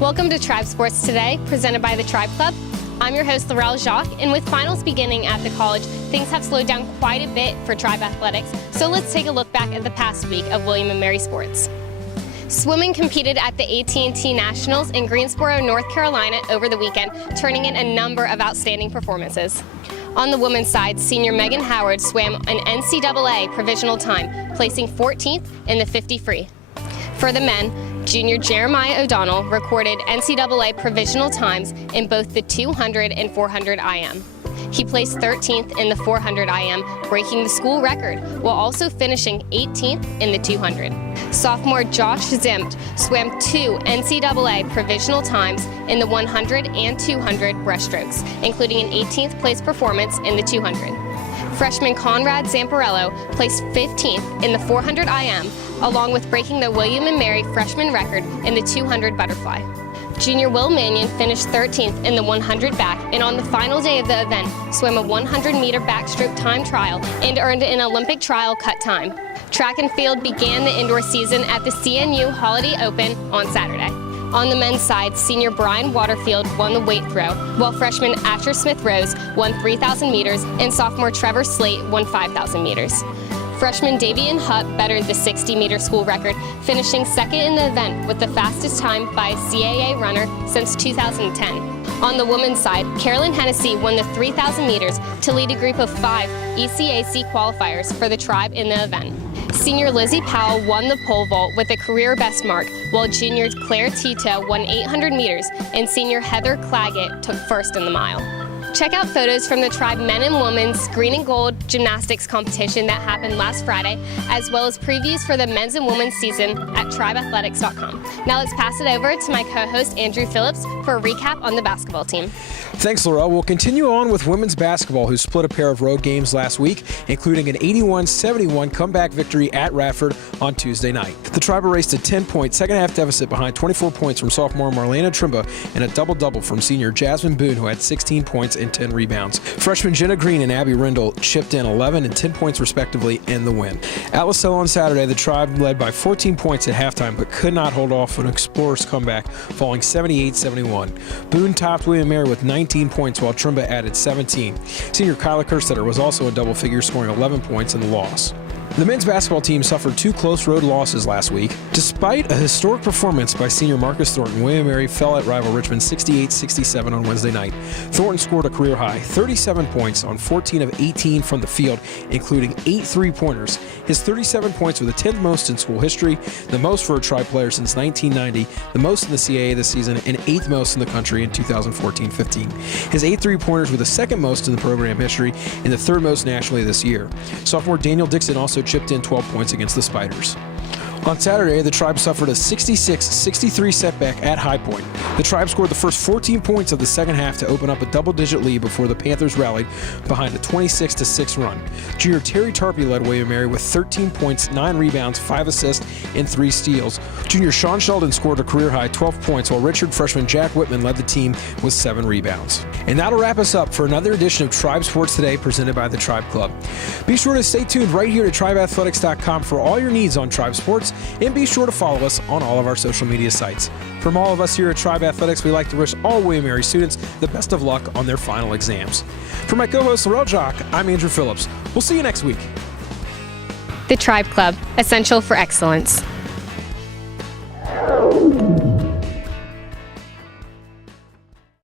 Welcome to Tribe Sports Today, presented by the Tribe Club. I'm your host, Laurel Jacques, and with finals beginning at the college, things have slowed down quite a bit for Tribe athletics, so let's take a look back at the past week of William & Mary sports. Swimming competed at the AT&T Nationals in Greensboro, North Carolina over the weekend, turning in a number of outstanding performances. On the women's side, senior Megan Howard swam an NCAA provisional time, placing 14th in the 50 free. For the men, junior Jeremiah O'Donnell recorded NCAA provisional times in both the 200 and 400 IM. He placed 13th in the 400 IM, breaking the school record, while also finishing 18th in the 200. Sophomore Josh Zimt swam 2 NCAA provisional times in the 100 and 200 breaststrokes, including an 18th place performance in the 200. Freshman Conrad Zamparello placed 15th in the 400 IM, along with breaking the William & Mary freshman record in the 200 butterfly. Junior Will Mannion finished 13th in the 100 back, and on the final day of the event, swam a 100-meter backstroke time trial and earned an Olympic trial cut time. Track and field began the indoor season at the CNU Holiday Open on Saturday. On the men's side, senior Brian Waterfield won the weight throw, while freshman Asher Smith-Rose won 3,000 meters and sophomore Trevor Slate won 5,000 meters. Freshman Davian Hutt bettered the 60-meter school record, finishing second in the event with the fastest time by a CAA runner since 2010. On the women's side, Carolyn Hennessy won the 3,000 meters to lead a group of 5 ECAC qualifiers for the Tribe in the event. Senior Lizzie Powell won the pole vault with a career best mark, while junior Claire Tito won 800 meters and senior Heather Claggett took first in the mile. Check out photos from the Tribe men and women's green and gold gymnastics competition that happened last Friday, as well as previews for the men's and women's season at tribeathletics.com. Now let's pass it over to my co-host Andrew Phillips for a recap on the basketball team. Thanks, Laurel. We'll continue on with women's basketball, who split a pair of road games last week, including an 81-71 comeback victory at Radford on Tuesday night. The Tribe erased a 10-point second-half deficit behind 24 points from sophomore Marlena Trimba and a double-double from senior Jasmine Boone, who had 16 points and 10 rebounds. Freshmen Jenna Green and Abby Rindle chipped in 11 and 10 points respectively in the win. At LaSalle on Saturday, the Tribe led by 14 points at halftime, but could not hold off an Explorers comeback, falling 78-71. Boone topped William & Mary with 19 points, while Trimba added 17. Senior Kyla Kerstetter was also in double figures, scoring 11 points in the loss. The men's basketball team suffered 2 close road losses last week. Despite a historic performance by senior Marcus Thornton, William & Mary fell at rival Richmond 68-67 on Wednesday night. Thornton scored a career high 37 points on 14 of 18 from the field, including 8 three-pointers. His 37 points were the 10th most in school history, the most for a Tribe player since 1990, the most in the CAA this season, and 8th most in the country in 2014-15. His 8 three-pointers were the 2nd most in the program history and the 3rd most nationally this year. Sophomore Daniel Dixon also chipped in 12 points against the Spiders. On Saturday, the Tribe suffered a 66-63 setback at High Point. The Tribe scored the first 14 points of the second half to open up a double-digit lead before the Panthers rallied behind a 26-6 run. Junior Terry Tarpey led William & Mary with 13 points, 9 rebounds, 5 assists, and 3 steals. Junior Sean Sheldon scored a career-high 12 points, while redshirt freshman Jack Whitman led the team with 7 rebounds. And that'll wrap us up for another edition of Tribe Sports Today, presented by the Tribe Club. Be sure to stay tuned right here to tribeathletics.com for all your needs on Tribe Sports, and be sure to follow us on all of our social media sites. From all of us here at Tribe Athletics, we'd like to wish all William & Mary students the best of luck on their final exams. For my co-host Laurel Jacques, I'm Andrew Phillips. We'll see you next week. The Tribe Club, essential for excellence.